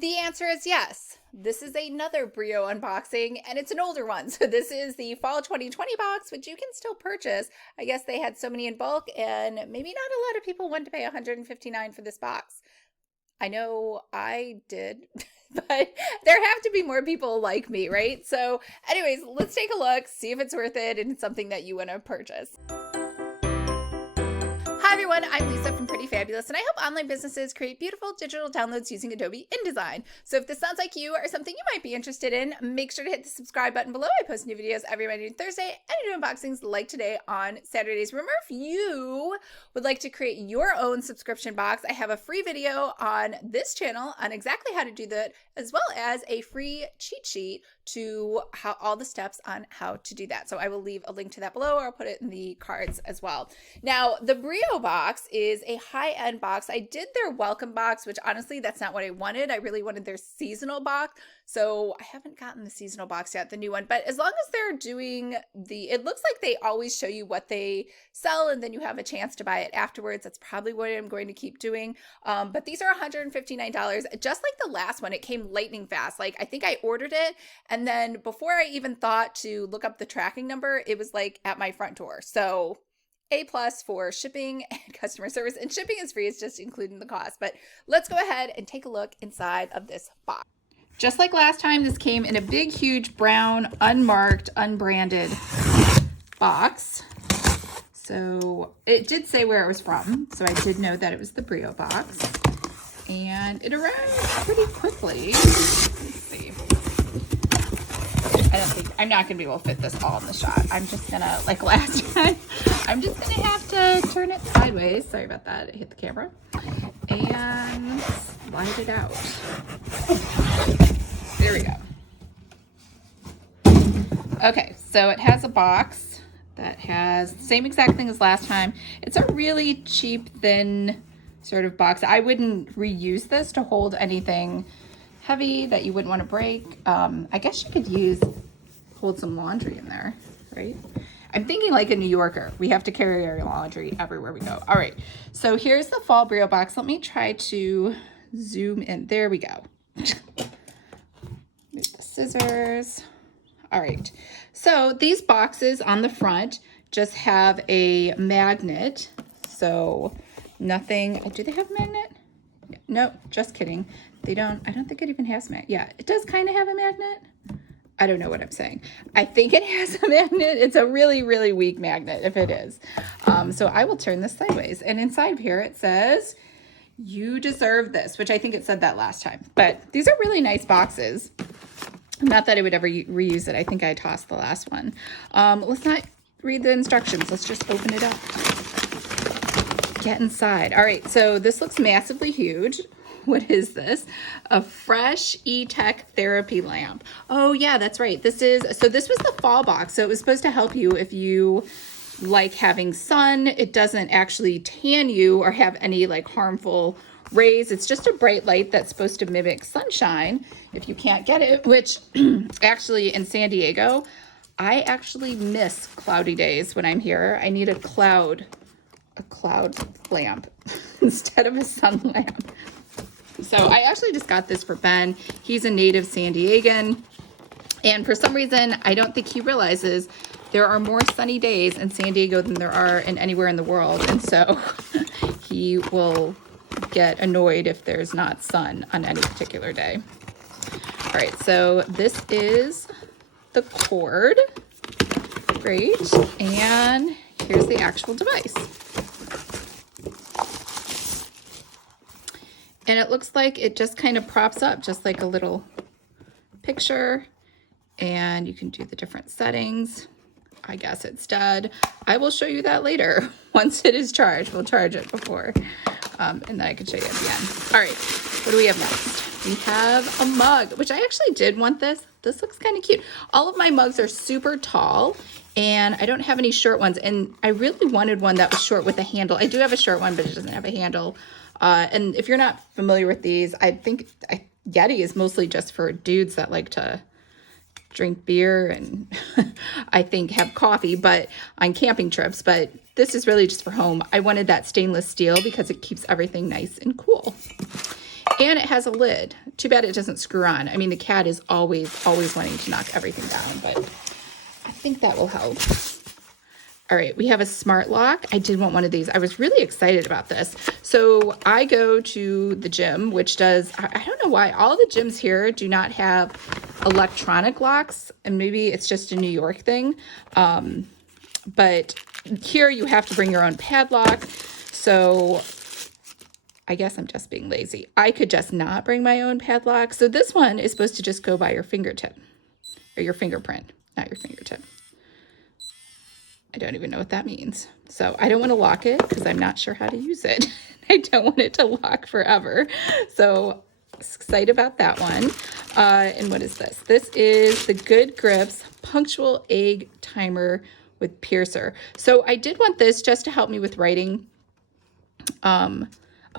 The answer is yes. This is another BREO unboxing, and it's an older one. So this is the fall 2020 box, which you can still purchase. I guess they had so many in bulk, and maybe not a lot of people want to pay $159 for this box. I know I did, but there have to be more people like me, right? So anyways, let's take a look, see if it's worth it, and it's something that you want to purchase. Hi everyone, I'm Lisa from Pretty Fabulous, and I help online businesses create beautiful digital downloads using Adobe InDesign. So if this sounds like you or something you might be interested in, make sure to hit the subscribe button below. I post new videos every Monday and Thursday, and I do unboxings like today on Saturdays. Remember, if you would like to create your own subscription box, I have a free video on this channel on exactly how to do that, as well as a free cheat sheet to all the steps on how to do that. So I will leave a link to that below, or I'll put it in the cards as well. Now, the BREO box is a high-end box. I did their welcome box, which honestly, that's not what I wanted. I really wanted their seasonal box. So I haven't gotten the seasonal box yet, the new one. But as long as they're doing it looks like they always show you what they sell, and then you have a chance to buy it afterwards. That's probably what I'm going to keep doing. But these are $159. Just like the last one, it came lightning fast. Like, I think I ordered it, and then before I even thought to look up the tracking number, it was like at my front door. So A+ for shipping and customer service, and shipping is free. It's just including the cost. But let's go ahead and take a look inside of this box. Just like last time, this came in a big, huge brown, unmarked, unbranded box. So it did say where it was from. So I did know that it was the BREO box, and it arrived pretty quickly. Let's see. I'm not gonna be able to fit this all in the shot. I'm just gonna, like last time, I'm just gonna have to turn it sideways. Sorry about that, it hit the camera. And slide it out. There we go. Okay, so it has a box that has the same exact thing as last time. It's a really cheap, thin sort of box. I wouldn't reuse this to hold anything heavy that you wouldn't want to break. I guess you could hold some laundry in there, right? I'm thinking like a New Yorker. We have to carry our laundry everywhere we go. All right, so here's the fall BREO box. Let me try to zoom in. There we go. Move the scissors. All right, so these boxes on the front just have a magnet. So nothing, do they have a magnet? No, just kidding. They don't, I don't think it even has magnet. Yeah, it does kind of have a magnet. I don't know what I'm saying. I think it has a magnet. It's a really, really weak magnet if it is. So I will turn this sideways. And inside of here it says, "You deserve this," which I think it said that last time. But these are really nice boxes. Not that I would ever reuse it. I think I tossed the last one. Let's not read the instructions. Let's just open it up. Get inside. All right, so this looks massively huge. What is this? A fresh e-tech therapy lamp. Oh yeah, that's right. This was the fall box. So it was supposed to help you if you like having sun. It doesn't actually tan you or have any like harmful rays. It's just a bright light that's supposed to mimic sunshine if you can't get it, which actually in San Diego, I actually miss cloudy days when I'm here. I need a cloud lamp instead of a sun lamp. So I actually just got this for Ben. He's a native San Diegan, and for some reason, I don't think he realizes there are more sunny days in San Diego than there are in anywhere in the world, and so he will get annoyed if there's not sun on any particular day. All right, so this is the cord. Great, and here's the actual device. And it looks like it just kind of props up, just like a little picture. And you can do the different settings. I guess it's dead. I will show you that later. Once it is charged, we'll charge it before. And then I can show you at the end. All right, what do we have next? We have a mug, which I actually did want this. This looks kind of cute. All of my mugs are super tall, and I don't have any short ones. And I really wanted one that was short with a handle. I do have a short one, but it doesn't have a handle. And if you're not familiar with these, I think Yeti is mostly just for dudes that like to drink beer and I think have coffee, but on camping trips, but this is really just for home. I wanted that stainless steel because it keeps everything nice and cool. And it has a lid. Too bad it doesn't screw on. I mean, the cat is always wanting to knock everything down, but I think that will help. All right, we have a smart lock. I did want one of these. I was really excited about this. So I go to the gym, which does, I don't know why, all the gyms here do not have electronic locks, and maybe it's just a New York thing. But here you have to bring your own padlock. So I guess I'm just being lazy. I could just not bring my own padlock. So this one is supposed to just go by your fingertip, or your fingerprint, not your fingertip. I don't even know what that means. So I don't want to lock it because I'm not sure how to use it. I don't want it to lock forever. So excited about that one. And what is this? This is the Good Grips Punctual Egg Timer with Piercer. So I did want this just to help me with writing. Oh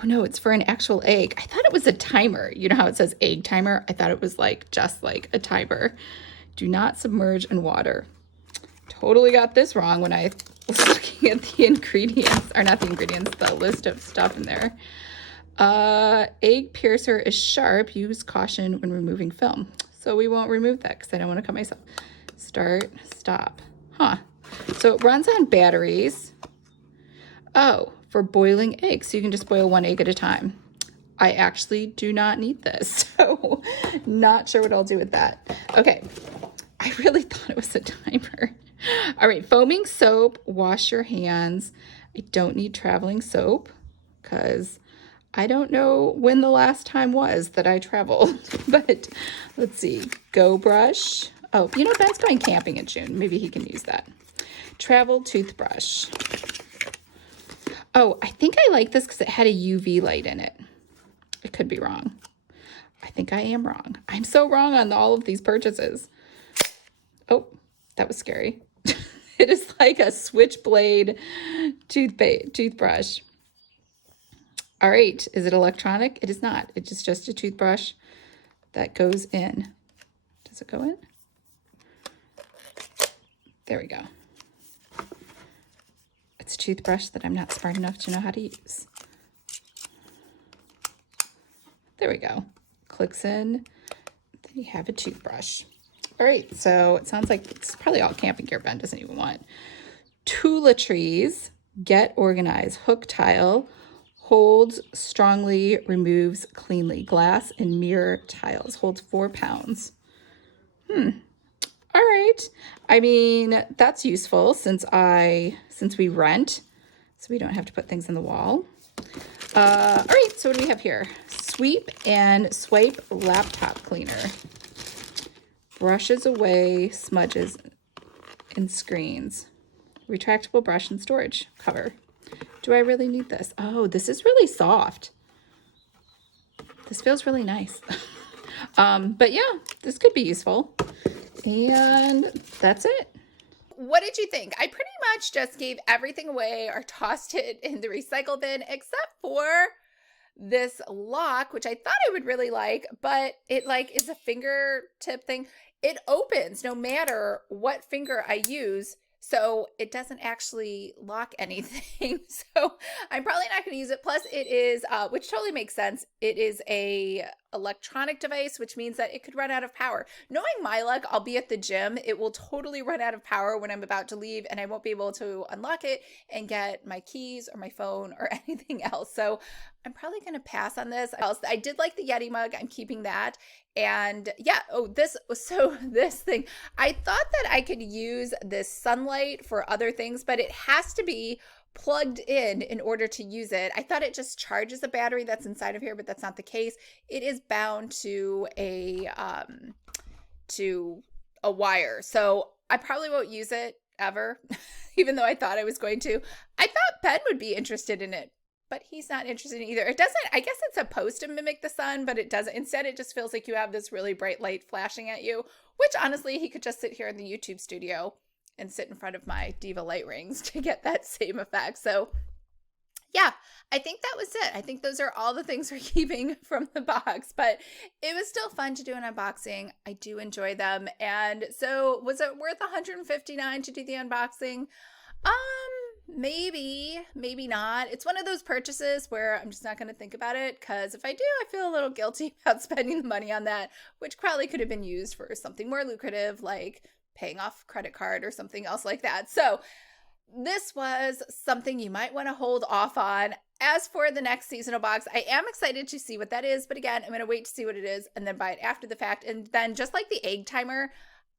no, it's for an actual egg. I thought it was a timer. You know how it says egg timer? I thought it was like just like a timer. Do not submerge in water. Totally got this wrong when I was looking at the ingredients, or not the ingredients, the list of stuff in there. Egg piercer is sharp. Use caution when removing film. So we won't remove that because I don't want to cut myself. Start, stop. Huh. So it runs on batteries. Oh, for boiling eggs. So you can just boil one egg at a time. I actually do not need this. So not sure what I'll do with that. Okay. I really thought it was a timer. All right, foaming soap, wash your hands. I don't need traveling soap because I don't know when the last time was that I traveled. But let's see, Go Brush. Oh, you know, Ben's going camping in June. Maybe he can use that. Travel toothbrush. Oh, I think I like this because it had a UV light in it. I could be wrong. I think I am wrong. I'm so wrong on all of these purchases. Oh, that was scary. It is like a switchblade toothbrush. All right, is it electronic? It is not. It's just a toothbrush that goes in. Does it go in? There we go. It's a toothbrush that I'm not smart enough to know how to use. There we go. Clicks in. Then you have a toothbrush. All right, so it sounds like it's probably all camping gear Ben doesn't even want. Toiletries, get organized, hook tile, holds strongly, removes cleanly. Glass and mirror tiles, holds 4 pounds. All right. I mean, that's useful since we rent, so we don't have to put things in the wall. All right, so what do we have here? Sweep and swipe laptop cleaner. Brushes away smudges and screens. Retractable brush and storage cover. Do I really need this? Oh, this is really soft. This feels really nice. But yeah, this could be useful. And that's it. What did you think? I pretty much just gave everything away or tossed it in the recycle bin except for this lock, which I thought I would really like, but it like is a fingertip thing. It opens no matter what finger I use, so it doesn't actually lock anything. So I'm probably not going to use it. Plus it is, which totally makes sense. It is a electronic device, which means that it could run out of power. Knowing my luck, I'll be at the gym. It will totally run out of power when I'm about to leave, and I won't be able to unlock it and get my keys or my phone or anything else. So I'm probably going to pass on this. I did like the Yeti mug. I'm keeping that. And yeah, this thing, I thought that I could use this sunlight for other things, but it has to be plugged in order to use it. I thought it just charges the battery that's inside of here, but that's not the case. It is bound to a wire. So I probably won't use it ever, even though I thought I was going to. I thought Ben would be interested in it, but he's not interested in either. It doesn't, I guess it's supposed to mimic the sun, but it doesn't. Instead, it just feels like you have this really bright light flashing at you, which honestly, he could just sit here in the YouTube studio and sit in front of my Diva light rings to get that same effect. So yeah, I think that was it. I think those are all the things we're keeping from the box, but it was still fun to do an unboxing. I do enjoy them. And so was it worth $159 to do the unboxing? Maybe, maybe not. It's one of those purchases where I'm just not going to think about it because if I do, I feel a little guilty about spending the money on that, which probably could have been used for something more lucrative like paying off credit card or something else like that. So this was something you might want to hold off on. As for the next seasonal box, I am excited to see what that is. But again, I'm going to wait to see what it is and then buy it after the fact. And then just like the egg timer,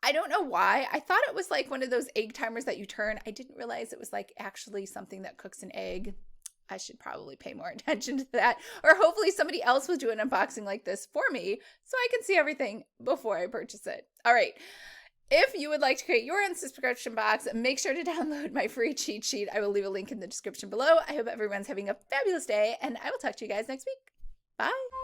I don't know why. I thought it was like one of those egg timers that you turn. I didn't realize it was like actually something that cooks an egg. I should probably pay more attention to that. Or hopefully somebody else will do an unboxing like this for me so I can see everything before I purchase it. All right. If you would like to create your own subscription box, make sure to download my free cheat sheet. I will leave a link in the description below. I hope everyone's having a fabulous day, and I will talk to you guys next week. Bye.